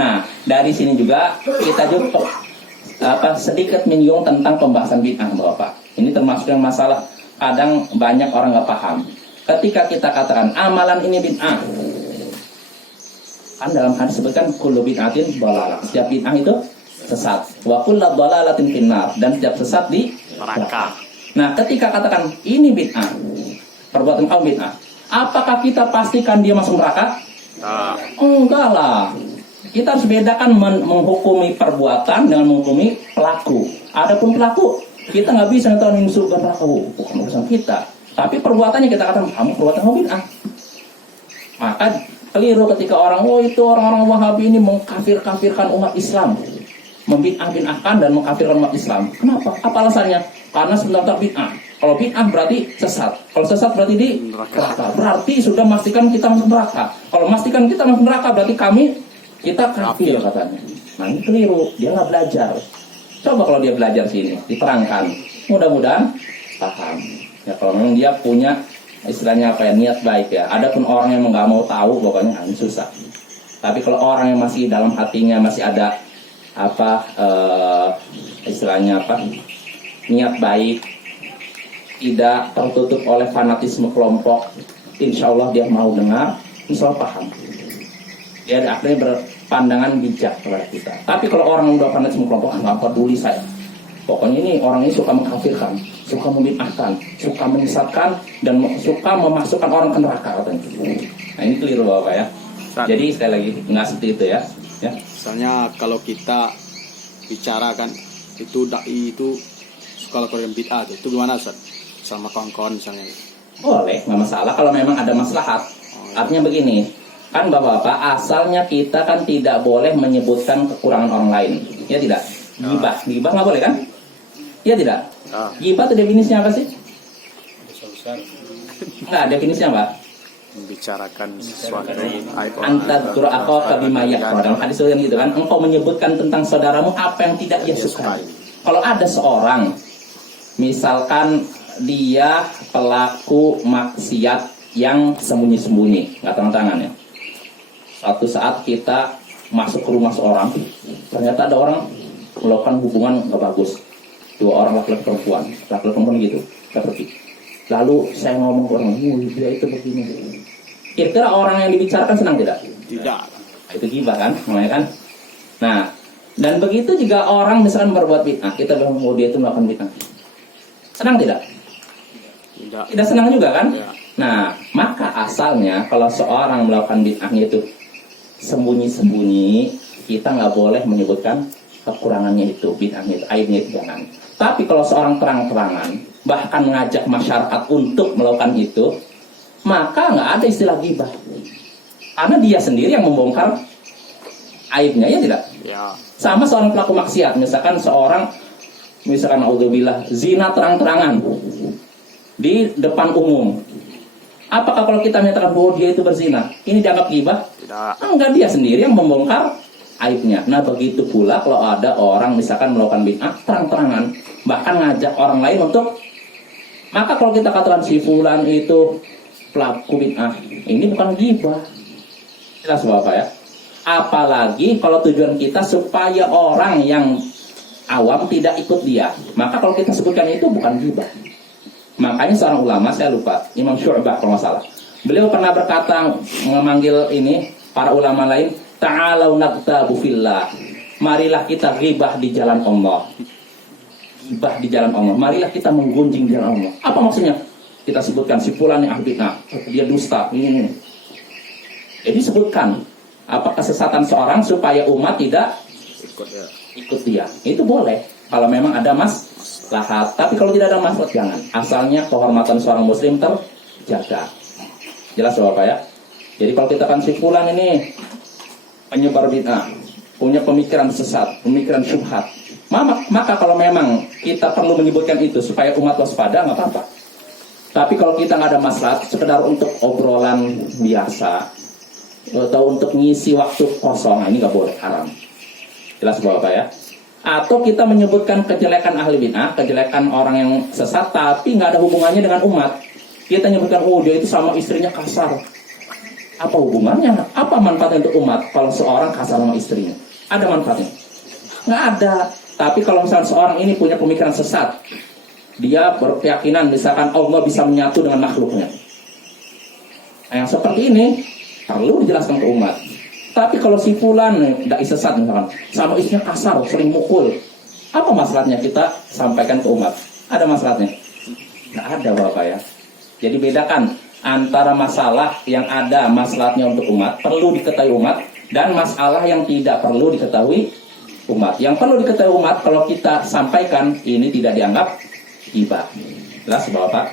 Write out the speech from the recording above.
Nah, dari sini juga kita juga sedikit menyinggung tentang pembahasan bid'ah, Bapak. Ini termasuk yang masalah kadang banyak orang nggak paham. Ketika kita katakan amalan ini bid'ah, kan dalam hadis disebutkan kullu bid'atin dhalalah. Setiap bid'ah itu sesat. Wa kullu dhalalatin finnar, dan setiap sesat di neraka. Nah, ketika katakan ini bid'ah, perbuatan kaum bid'ah, apakah kita pastikan dia masuk neraka? Enggak lah. Kita harus bedakan menghukumi perbuatan dengan menghukumi pelaku. Adapun pelaku, kita nggak bisa ngetahuin surga neraka, bukan urusan kita. Tapi perbuatannya kita katakan kamu perbuatan kaum bid'ah. Maka keliru ketika itu orang-orang Wahabi ini mengkafir-kafirkan umat Islam, membid'ah-bid'ahkan dan mengkafirkan umat Islam. Kenapa? Apa alasannya? Karena sebenarnya bid'ah. Kalau bid'ah berarti sesat. Kalau sesat berarti di neraka. Berarti sudah memastikan kita masuk neraka. Kalau memastikan kita masuk neraka berarti kita kafir katanya. Nah, ini keliru. Dia nggak belajar. Coba kalau dia belajar sini, diterangkan. Mudah-mudahan paham. Ya, kalau memang dia punya istilahnya niat baik ya. Adapun orang yang nggak mau tahu, pokoknya ini susah. Tapi kalau orang yang masih dalam hatinya masih ada niat baik, tidak tertutup oleh fanatisme kelompok, insya Allah dia mau dengar, insya Allah paham. Dia akhirnya berpandangan bijak kepada kita. Tapi kalau orang udah fanatisme kelompok, nggak peduli saya. Pokoknya ini orang ini suka mengkafirkan, suka membid'ahkan, suka menyesatkan, dan suka memasukkan orang ke neraka katanya. Nah, ini keliru Bapak ya. Jadi sekali lagi nggak seperti itu ya. Misalnya kalau kita bicarakan itu dai itu kalau yang bid'ah itu gimana Ustaz? Sama kawan-kawan misalnya. Boleh, nggak masalah kalau memang ada maslahat. Artinya begini, kan Bapak-bapak asalnya kita kan tidak boleh menyebutkan kekurangan orang lain, ya tidak? Ghibah nggak boleh kan? Ya tidak? Ghibah itu definisinya apa sih? Nggak, definisinya apa? Membicarakan sesuatu aib Anta tur'aqa bima yakrah. Dalam hadis yang gitu kan, engkau menyebutkan tentang saudaramu apa yang tidak dia sukai. Kalau ada seorang, misalkan dia pelaku maksiat yang sembunyi-sembunyi, nggak terang-terangan ya. Suatu saat kita masuk ke rumah seorang, ternyata ada orang melakukan hubungan nggak bagus. Dua orang laki-laki perempuan gitu, kita pergi. Lalu saya ngomong ke orang, dia itu begini. Kira-kira orang yang dibicarakan senang tidak? Tidak. Nah, itu ghibah kan, namanya kan. Nah, dan begitu juga orang misalkan berbuat bid'ah, kita bilang dia itu melakukan bid'ah. Senang tidak? Tidak senang juga kan? Ya. Nah, maka asalnya kalau seorang melakukan bid'ahnya itu sembunyi-sembunyi, kita nggak boleh menyebutkan kekurangannya itu, bid'ahnya itu, aibnya itu jangan. Tapi kalau seorang terang-terangan, bahkan mengajak masyarakat untuk melakukan itu, maka nggak ada istilah ghibah. Karena dia sendiri yang membongkar aibnya, ya tidak? Ya. Sama seorang pelaku maksiat, misalkan naudzubillah, zina terang-terangan di depan umum. Apakah kalau kita menyatakan bahwa dia itu berzina, ini dianggap ghibah? Tidak. Enggak, dia sendiri yang membongkar aibnya. Nah, begitu pula kalau ada orang misalkan melakukan bid'ah terang-terangan, bahkan ngajak orang lain untuk, maka kalau kita katakan si fulan itu pelaku bid'ah, ini bukan ghibah. Jelas Bapak ya? Apalagi kalau tujuan kita supaya orang yang awam tidak ikut dia, maka kalau kita sebutkan itu bukan ghibah. Makanya seorang ulama, saya lupa, Imam Syu'bah kalau nggak salah, beliau pernah berkata, memanggil ini para ulama lain, ta'alau naqtabu fillah, marilah kita ghibah di jalan Allah. Ghibah di jalan Allah, marilah kita menggunjing di jalan Allah. Apa maksudnya? Kita sebutkan si fulan yang bid'ah, dia dusta, ini. Jadi sebutkan apa kesesatan seorang supaya umat tidak ikut dia. Itu boleh kalau memang ada maslahat. Tapi kalau tidak ada maslahat jangan. Asalnya kehormatan seorang muslim terjaga. Jelas Bapak ya? Jadi kalau kita kan si fulan ini penyebar bid'ah, punya pemikiran sesat, pemikiran syubhat, maka kalau memang kita perlu menyebutkan itu supaya umat waspada, nggak apa-apa. Tapi kalau kita nggak ada maslahat, sekedar untuk obrolan biasa atau untuk ngisi waktu kosong, ini nggak boleh, haram. Jelas Bapak ya? Atau kita menyebutkan kejelekan ahli bid'ah, kejelekan orang yang sesat, tapi nggak ada hubungannya dengan umat. Kita menyebutkan, dia itu sama istrinya kasar. Apa hubungannya? Apa manfaatnya untuk umat kalau seorang kasar sama istrinya? Ada manfaatnya? Nggak ada. Tapi kalau misalnya seorang ini punya pemikiran sesat, dia berkeyakinan misalkan Allah bisa menyatu dengan makhluknya. Nah, yang seperti ini perlu dijelaskan ke umat. Tapi kalau si fulan dai sesat misalkan, sama istrinya kasar, sering mukul, apa masalahnya kita sampaikan ke umat? Ada masalahnya? Nggak ada Bapak ya. Jadi bedakan antara masalah yang ada masalahnya untuk umat, perlu diketahui umat, dan masalah yang tidak perlu diketahui umat. Yang perlu diketahui umat kalau kita sampaikan ini tidak dianggap gibah. Jelas Bapak?